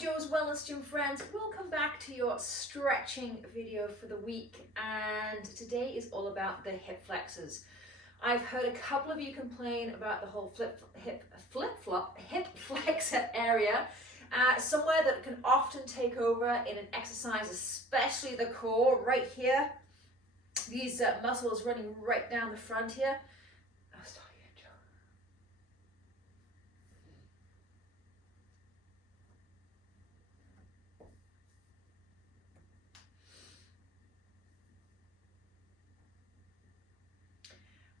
Joe's Wellness Gym friends, welcome back to your stretching video for the week, and today is all about the hip flexors. I've heard a couple of you complain about the whole hip flexor area, somewhere that can often take over in an exercise, especially the core right here. These muscles running right down the front here. Oh, start again, Joe.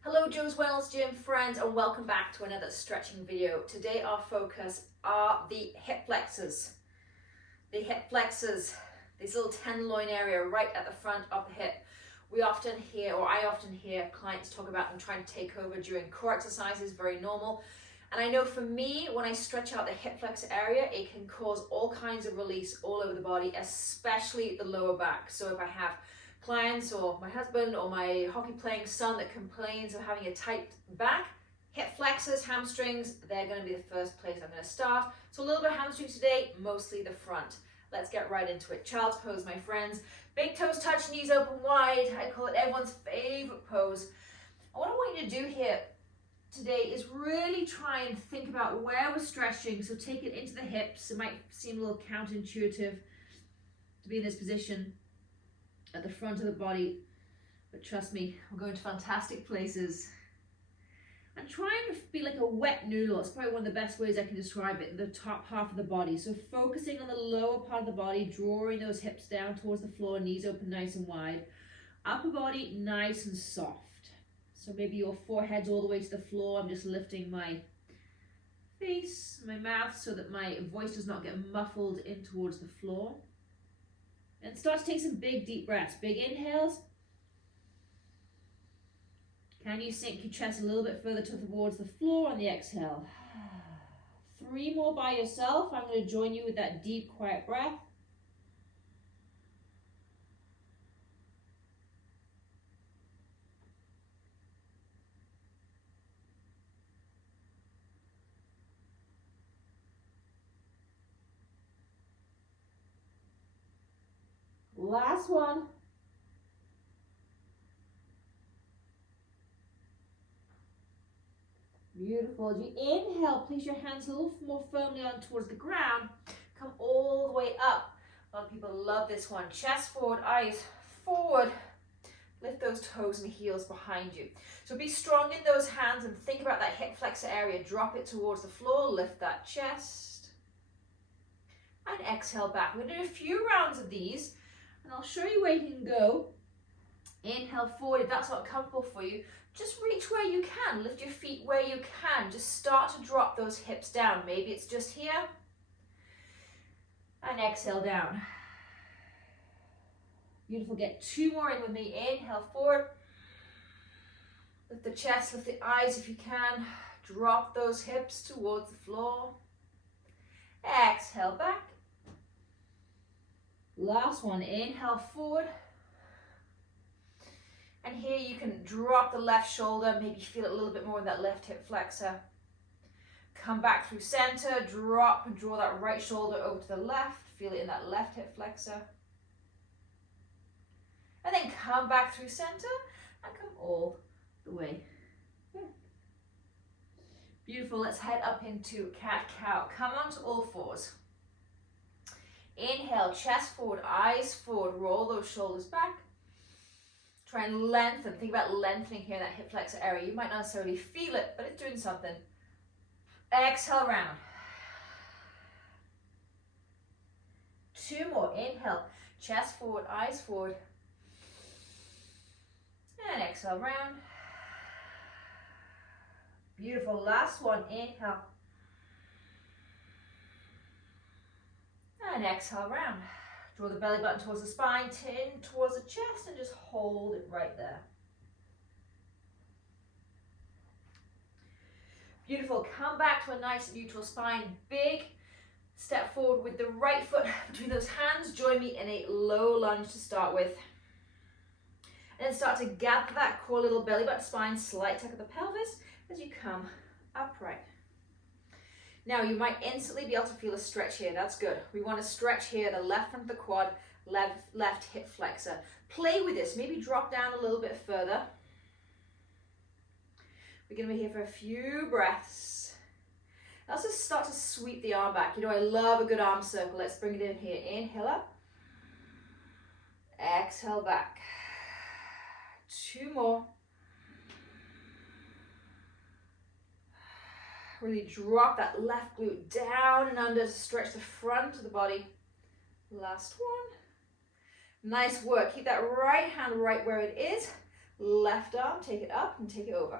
Hello Joe's Wellness Gym friends, and welcome back to another stretching video. Today our focus are the hip flexors. The hip flexors, this little tenderloin area right at the front of the hip. We often hear, or I often hear clients talk about them trying to take over during core exercises, very normal. And I know for me, when I stretch out the hip flexor area, it can cause all kinds of release all over the body, especially the lower back. So if I have clients or my husband or my hockey playing son that complains of having a tight back, hip flexors, hamstrings, they're going to be the first place I'm going to start. So a little bit of hamstrings today, mostly the front. Let's get right into it. Child's pose, my friends. Big toes touch, knees open wide. I call it everyone's favorite pose. What I want you to do here today is really try and think about where we're stretching. So take it into the hips. It might seem a little counterintuitive to be in this position at the front of the body, but trust me, we're going to fantastic places. And try and be like a wet noodle. It's probably one of the best ways I can describe it, the top half of the body. So focusing on the lower part of the body, drawing those hips down towards the floor, knees open nice and wide. Upper body nice and soft. So maybe your forehead's all the way to the floor. I'm just lifting my face, my mouth, so that my voice does not get muffled in towards the floor. And start to take some big deep breaths. Big inhales. Can you sink your chest a little bit further towards the floor on the exhale? 3 more by yourself. I'm going to join you with that deep, quiet breath. Last one. Beautiful. As you inhale, place your hands a little more firmly on towards the ground. Come all the way up. A lot of people love this one. Chest forward, eyes forward. Lift those toes and heels behind you. So be strong in those hands and think about that hip flexor area. Drop it towards the floor. Lift that chest. And exhale back. We're going to do a few rounds of these. And I'll show you where you can go. Inhale forward if that's not comfortable for you. Just reach where you can. Lift your feet where you can. Just start to drop those hips down. Maybe it's just here. And exhale down. Beautiful. Get 2 more in with me. Inhale forward. Lift the chest, lift the eyes if you can. Drop those hips towards the floor. Exhale back. Last one, inhale forward. And here you can drop the left shoulder, maybe feel it a little bit more in that left hip flexor. Come back through center, drop and draw that right shoulder over to the left, feel it in that left hip flexor. And then come back through center and come all the way here. Beautiful, let's head up into cat-cow. Come onto all fours. Inhale, chest forward, eyes forward, roll those shoulders back. Try and lengthen, think about lengthening here in that hip flexor area. You might not necessarily feel it, but it's doing something. Exhale round. 2 more, inhale, chest forward, eyes forward. And exhale round. Beautiful, last one, inhale. And exhale round. Draw the belly button towards the spine, tin towards the chest, and just hold it right there. Beautiful. Come back to a nice neutral spine. Big step forward with the right foot between those hands. Join me in a low lunge to start with. And then start to gather that core, little belly button spine, slight tuck of the pelvis as you come upright. Now you might instantly be able to feel a stretch here. That's good. We want to stretch here, the left front of the quad, left hip flexor. Play with this, maybe drop down a little bit further. We're going to be here for a few breaths. Let's just start to sweep the arm back. You know, I love a good arm circle. Let's bring it in here. Inhale up. Exhale back. 2 more. Really drop that left glute down and under to stretch the front of the body. Last one. Nice work. Keep that right hand right where it is. Left arm, take it up and take it over.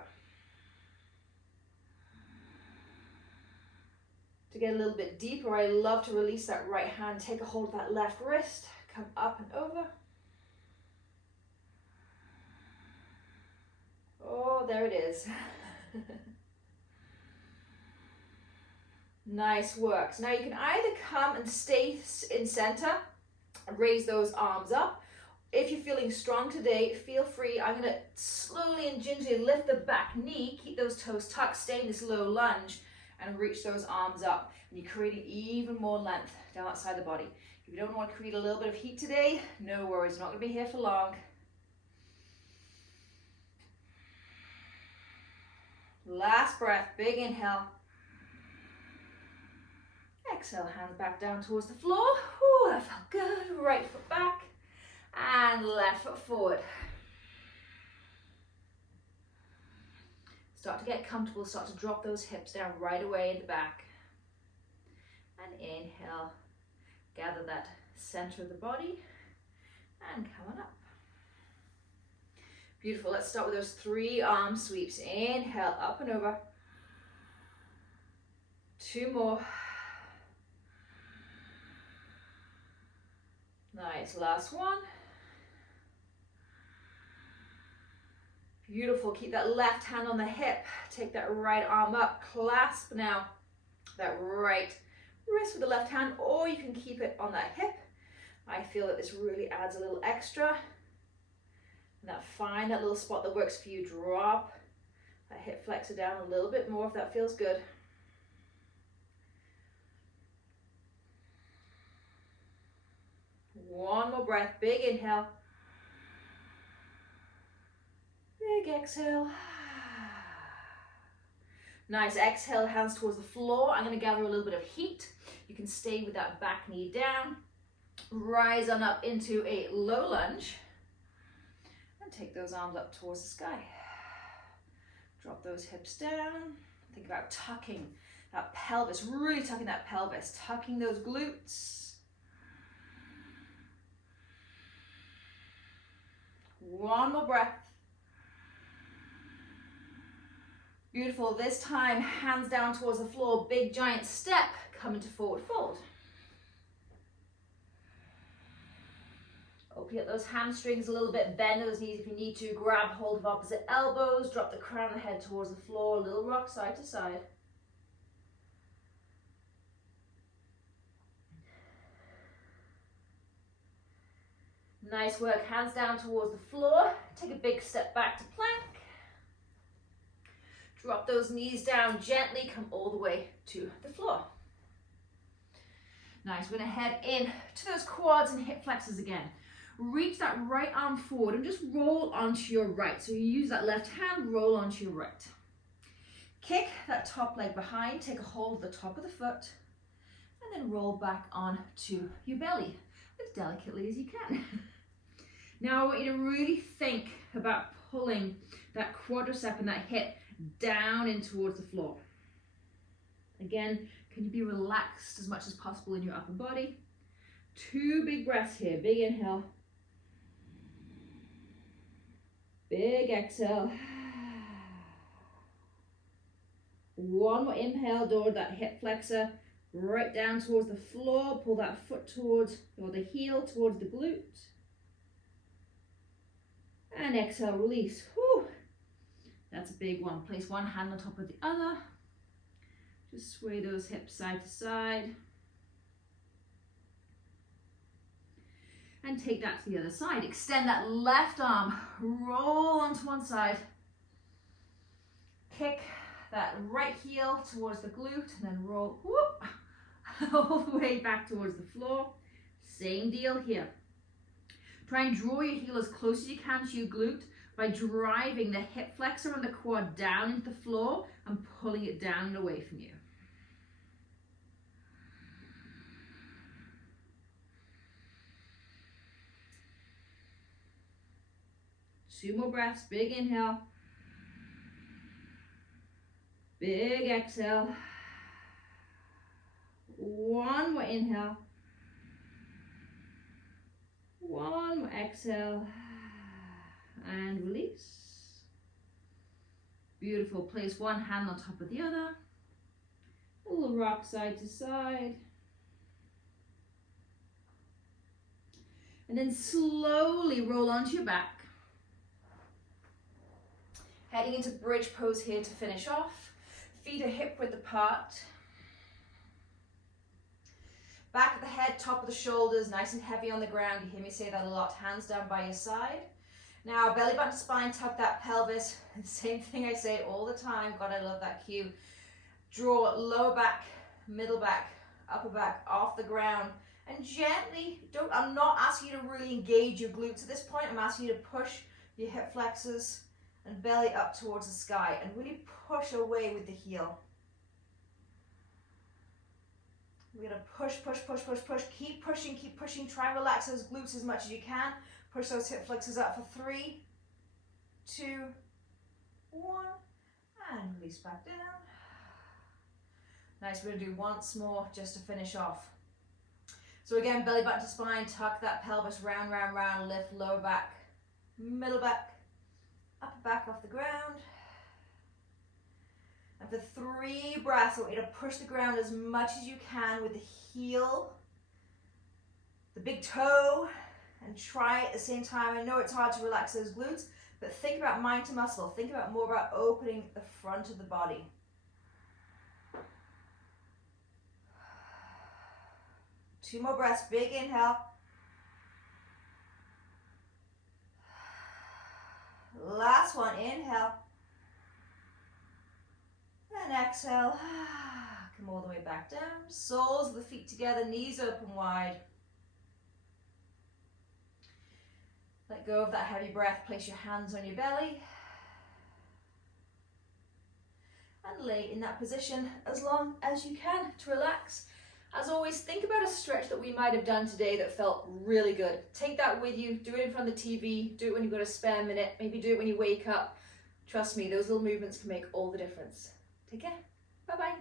To get a little bit deeper, I love to release that right hand. Take a hold of that left wrist. Come up and over. Oh, there it is. Nice work. So now you can either come and stay in center and raise those arms up. If you're feeling strong today, feel free. I'm going to slowly and gingerly lift the back knee, keep those toes tucked, stay in this low lunge, and reach those arms up. And you're creating even more length down that side of the body. If you don't want to create a little bit of heat today, no worries. You're not going to be here for long. Last breath, big inhale. Exhale, hands back down towards the floor. Ooh, that felt good. Right foot back and left foot forward. Start to get comfortable, start to drop those hips down right away in the back. And inhale, gather that center of the body and come on up. Beautiful, let's start with those 3 arm sweeps. Inhale, up and over. 2 more. Nice, last one. Beautiful, keep that left hand on the hip. Take that right arm up, clasp now that right wrist with the left hand, or you can keep it on that hip. I feel that this really adds a little extra. And find that little spot that works for you. Drop that hip flexor down a little bit more if that feels good. One more breath, big inhale. Big exhale. Nice, exhale, hands towards the floor. I'm going to gather a little bit of heat. You can stay with that back knee down. Rise on up into a low lunge. And take those arms up towards the sky. Drop those hips down. Think about tucking that pelvis, really tucking that pelvis, tucking those glutes. One more breath. Beautiful. This time, hands down towards the floor, big giant step, come into forward fold. Open up those hamstrings a little bit, bend those knees if you need to, grab hold of opposite elbows, drop the crown of the head towards the floor, a little rock side to side. Nice work, hands down towards the floor, take a big step back to plank. Drop those knees down gently, come all the way to the floor. Nice, we're gonna head in to those quads and hip flexors again. Reach that right arm forward and just roll onto your right. So you use that left hand, roll onto your right. Kick that top leg behind, take a hold of the top of the foot, and then roll back onto your belly as delicately as you can. Now I want you to really think about pulling that quadricep and that hip down in towards the floor. Again, can you be relaxed as much as possible in your upper body? 2 big breaths here. Big inhale. Big exhale. One more inhale, door that hip flexor right down towards the floor. Pull that foot towards, or the heel towards the glute. And exhale, release. Whew. That's a big one. Place one hand on top of the other. Just sway those hips side to side. And take that to the other side. Extend that left arm. Roll onto one side. Kick that right heel towards the glute and then roll whoop, all the way back towards the floor. Same deal here. Try and draw your heel as close as you can to your glute by driving the hip flexor and the quad down into the floor and pulling it down and away from you. Two more breaths, big inhale, big exhale, one more inhale, one more exhale, and release. Beautiful. Place one hand on top of the other, a little rock side to side, and then slowly roll onto your back. Heading into bridge pose here to finish off. Feet are hip width apart. Back of the head, top of the shoulders, nice and heavy on the ground. You hear me say that a lot. Hands down by your side. Now, belly button to spine, tuck that pelvis. And same thing I say all the time. God, I love that cue. Draw lower back, middle back, upper back off the ground. And gently, I'm not asking you to really engage your glutes at this point. I'm asking you to push your hip flexors and belly up towards the sky and really push away with the heel. We're going to push, push, push, push, push. Keep pushing, keep pushing. Try and relax those glutes as much as you can. Push those hip flexors up for 3, 2, 1, and release back down. Nice, we're going to do once more just to finish off. So again, belly button to spine, tuck that pelvis round, round, round, lift lower back, middle back, upper back off the ground. And for 3 breaths, I want you to push the ground as much as you can with the heel, the big toe, and try at the same time. I know it's hard to relax those glutes, but think about mind to muscle. Think about more about opening the front of the body. Two more breaths, big inhale. Last one, inhale. And exhale. Come all the way back down. Soles of the feet together, knees open wide. Let go of that heavy breath. Place your hands on your belly. And lay in that position as long as you can to relax. As always, think about a stretch that we might have done today that felt really good. Take that with you. Do it in front of the TV. Do it when you've got a spare minute. Maybe do it when you wake up. Trust me, those little movements can make all the difference. Take care. Bye-bye.